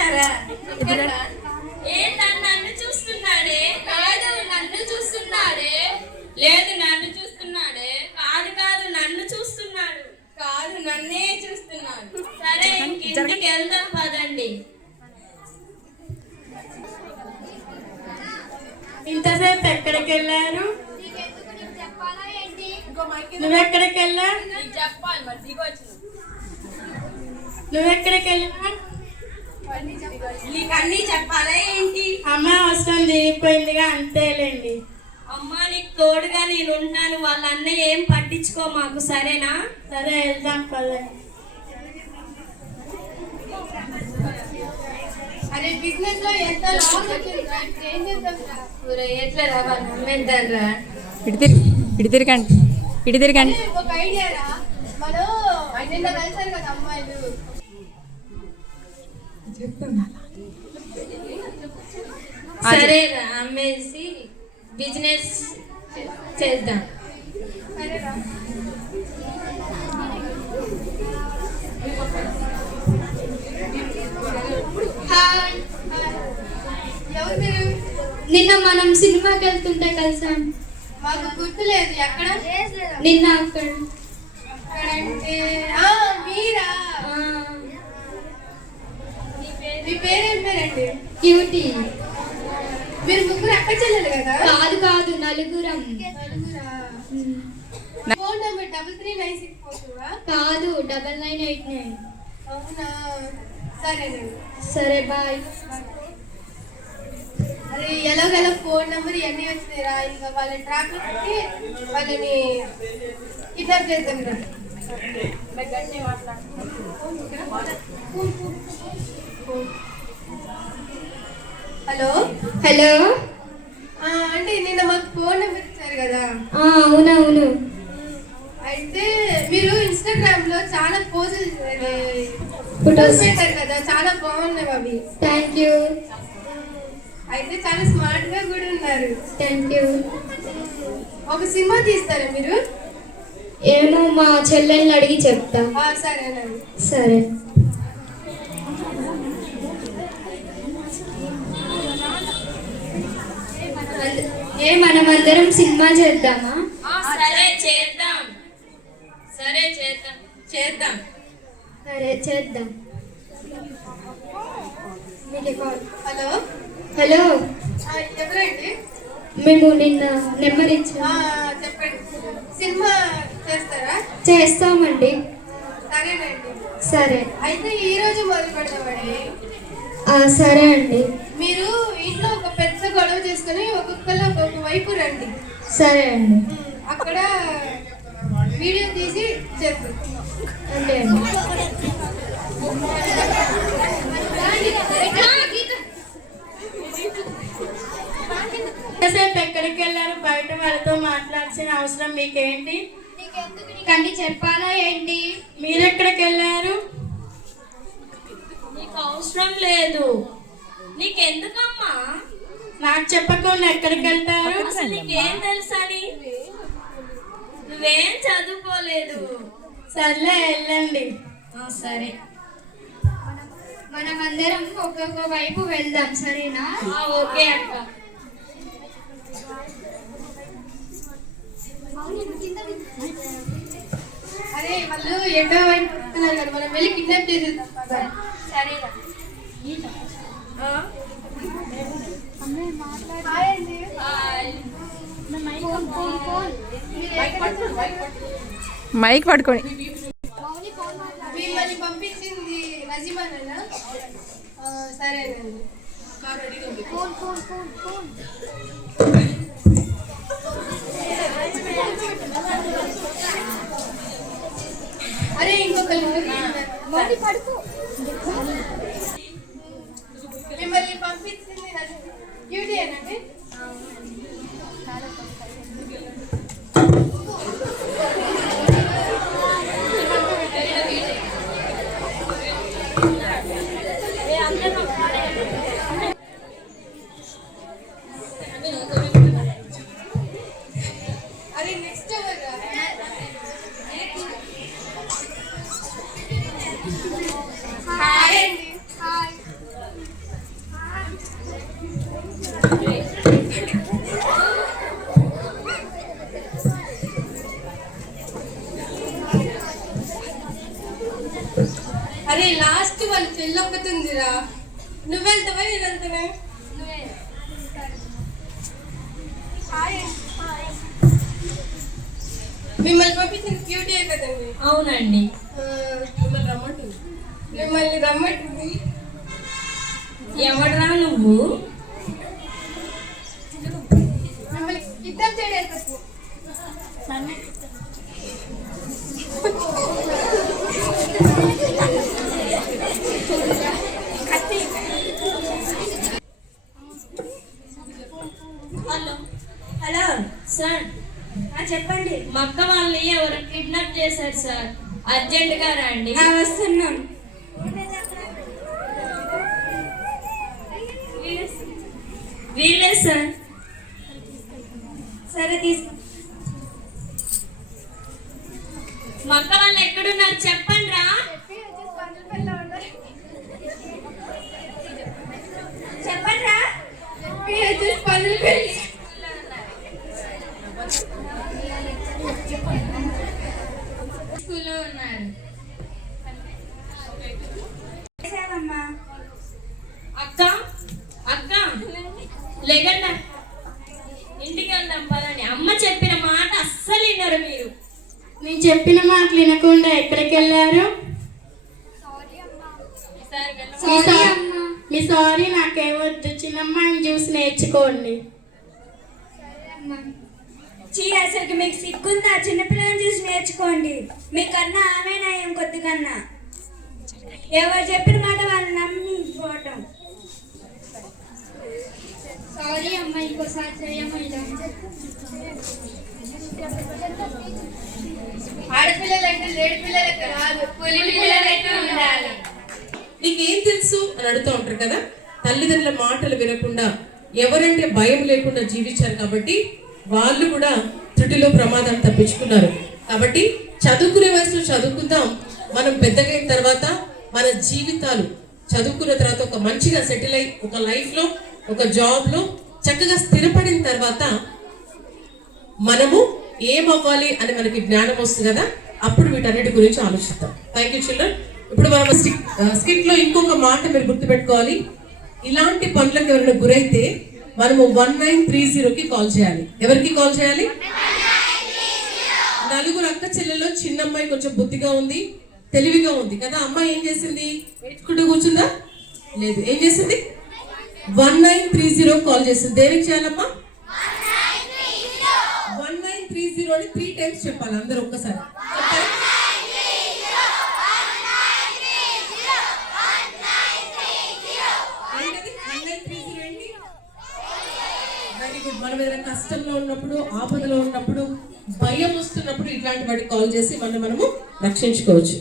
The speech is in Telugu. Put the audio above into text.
ఎదురున్నారా? నన్ను చూస్తున్నాడే? కాదు నన్ను చూస్తున్నాడే. లేదు నన్ను చూస్తున్నాడే. కాదు కాదు నన్ను చూస్తున్నాడు. కాదు నన్నే చూస్తున్నాడు. సరే ఇంటికి వెళ్దాం పదండి. ఇంతసేపు ఎక్కడికి వెళ్ళారు? నువ్వెక్కడికి వెళ్ళా? చెప్పాలి మరి దిగొచ్చు. నువ్వెక్కడికి వెళ్ళా? నీకు అన్నీ చెప్పాలా ఏంటి? అమ్మ అవసరం దిగిపోయిందిగా, అంతేలేండి. అమ్మ నీకు తోడుగా నేను ఉంటాను. వాళ్ళ అన్నయ్య ఏం పట్టించుకో మాకు, సరేనా? సరే వెళ్దాం పదండి. అరే బిజినెస్ లో ఎంత లాస్ వచ్చిందిరా, ఏం చేద్దాం? ఎట్లా రావాలి నమ్మేద్దారా? ఇటు తిరగండి. ఒక ఐడియా రా, మనం నిన్న కలిసారు కదా అమ్మాయిలు, సరే అమ్మేసి బిజినెస్ చేద్దాం. సరేరా. హాయ్, ఎవరు మీరు? నిన్న మనం సినిమాకి వెళ్తుంటే కలిసాం. మాకు గుర్తులేదు, ఎక్కడ? నిన్న అక్కడ. అక్కడంటే మీరా? మీ పేరేం పేరండి? క్యూటీ. మీరు ముగ్గురు అక్క చెల్లెలు కదా? కాదు కాదు, నలుగురం. నలుగురా? ఫోన్ నెంబర్ 339642 కాదు, 9989. అవునా, సరేనండి. సరే బాయ్. అరే ఎలాగలా ఫోన్ నెంబర్ ఇవన్నీ వచ్చినాయిరా, ఇంకా వాళ్ళ ట్రాక్ పెట్టి వాళ్ళని కిడ్నాప్ చేద్దాం రా. Hello hello. అంటే నిన్న మాకు ఫోన్ నెంబర్ ఇచ్చారు కదా? అవునవును. అయితే మీరు ఇన్స్టాగ్రామ్ లో చాలా పోజులు ఫొటోస్ పెట్టారు కదా, చాలా బాగున్నాయి అవి. Thank you. అయితే చాలా స్మార్ట్ గా కూడా ఉన్నారు. Thank you. ఒక సినిమా తీస్తారా మీరు? ఏమో మా చెల్లెల్ని అడిగి చెప్తా. సరేనండి. సరే. మనమందరం సినిమా చేద్దామా? సరే చేద్దాం. సరే చేద్దాం చేద్దాం. సరే చేద్దాం. Hello hello. ఎవరండి? మేము నిన్న నెంబర్ ఇచ్చాం. చెప్పండి. సినిమా చేస్తారా? చేస్తామండి. సరేనండి. సరే అయితే ఈ రోజు మొదలు పెడదామండి. సరే అండి. మీరు ఇంట్లో ఒక పెద్ద గొడవ చేసుకుని ఒక్కొక్కరు ఒక్కొక్క వైపు రండి. సరే అండి. అక్కడ వీడియో తీసి చేద్దాం. అంటే అండి. ఇంతసేపు ఎక్కడికి వెళ్ళారు? బయట వాళ్ళతో మాట్లాడాల్సిన అవసరం మీకేంటి? నీకన్నీ చెప్పాలా ఏంటి? మీరెక్కడికి వెళ్ళారు? నీకు అవసరం లేదు. నీకెందుకమ్మా? నాకు చెప్పకుండా ఎక్కడికి వెళ్తారు? అసలు నీకేం తెలుసని? నువ్వేం చదువుకోలేదు. సర్లే వెళ్ళండి. సరే మనమందరం ఒక్కొక్క వైపు వెళ్దాం, సరేనా? ఓకే అక్క. అరే వాళ్ళు ఎటో వైపు వస్తున్నారు కదా, మనం వెళ్ళి కిడ్నాప్ చేసేద్దాం. సరేనా? హాయ్ అండి. మైక్ పట్టుకొని. మిమ్మల్ని పంపించింది నజీమానేనా? సరేనండి. అరే ఇంకొకరు మిమ్మల్ని పంపించింది బ్యూటీ అనండి. అరే నెక్స్ట్ ఎవరు? హాయ్ అరే లాస్ట్ వాళ్ళ చెల్లొక్కతుందిరా. నువ్వు వెళ్తావా నేను వెళ్తానా? నువ్వే. మిమ్మల్ని పంపించిన క్యూటీ కదండి. అవునండి. మిమ్మల్ని రమ్మంటుంది. ఎవడరా నువ్వు? మిమ్మల్ని కిడ్నాప్ చేయడానికి వచ్చింది. హలో హలో సార్, చెప్పండి. మా అక్క వాళ్ళని ఎవరు కిడ్నాప్ చేశారు సార్, అర్జెంట్ గా రండి. వస్తున్నాం. వీళ్ళే సార్. సరే తీసుకో. మా అక్క వాళ్ళు ఎక్కడున్నారు చెప్పండి రా. చెప్పండి రా. స్కూల్లో ఉన్నారు. అక్క అక్క లేగండి, ఇంటికి వెళ్దాం పదని. అమ్మ చెప్పిన మాట అస్సలు వినరు మీరు. నేను చెప్పిన మాటలు వినకుండా ఎక్కడికి వెళ్ళారు? మీ సారీ నాకేమొద్దు, చిన్నమ్మాయిని చూసి నేర్చుకోండి. అసలుకి మీకు సిగ్గుందా? చిన్నపిల్లలని చూసి నేర్చుకోండి. మీకన్నా ఆమె నయం కొద్దికన్నా. ఎవరు చెప్పిన మాట వాళ్ళు నమ్మి పోవటం. సారీ అమ్మ, ఇంకోసారి చేయము ఇలా. ఆడపిల్లలంటే లేడి పిల్లలకి రాదు, పులి పిల్లలైతే ఉండాలి. నీకేం తెలుసు అని అడుగుతూ ఉంటారు కదా. తల్లిదండ్రుల మాటలు వినకుండా ఎవరంటే భయం లేకుండా జీవించారు కాబట్టి వాళ్ళు కూడా త్రుటిలో ప్రమాదాన్ని తప్పించుకున్నారు. కాబట్టి చదువుకునే వయసులో చదువుకుందాం. మనం పెద్దగైన తర్వాత మన జీవితాలు చదువుకున్న తర్వాత ఒక మంచిగా సెటిల్ అయి ఒక లైఫ్లో ఒక జాబ్లో చక్కగా స్థిరపడిన తర్వాత మనము ఏమవ్వాలి అని మనకి జ్ఞానం వస్తుంది కదా, అప్పుడు వీటన్నిటి గురించి ఆలోచిస్తాం. Thank you children. ఇప్పుడు మనం స్కిట్ లో ఇంకొక మాట మీరు గుర్తుపెట్టుకోవాలి. ఇలాంటి పనులకు ఎవరైనా గురైతే మనము 1930కి కాల్ చేయాలి. ఎవరికి కాల్ చేయాలి? నలుగురు అక్క చెల్లెల్లో చిన్నమ్మాయి కొంచెం బుద్ధిగా ఉంది, తెలివిగా ఉంది కదా. అమ్మాయి ఏం చేసింది? ఏడ్చుకుంటూ కూర్చుందా? లేదు. ఏం చేసింది? 1930 కాల్ చేసింది. దేనికి చేయాలమ్మా? 1930 అని 3 టైమ్స్ చెప్పాలి అందరూ ఒక్కసారి. మనం ఏదైనా కష్టంలో ఉన్నప్పుడు, ఆపదలో ఉన్నప్పుడు, భయం వస్తున్నప్పుడు ఇట్లాంటి వాటికి కాల్ చేసి మనము రక్షించుకోవచ్చు.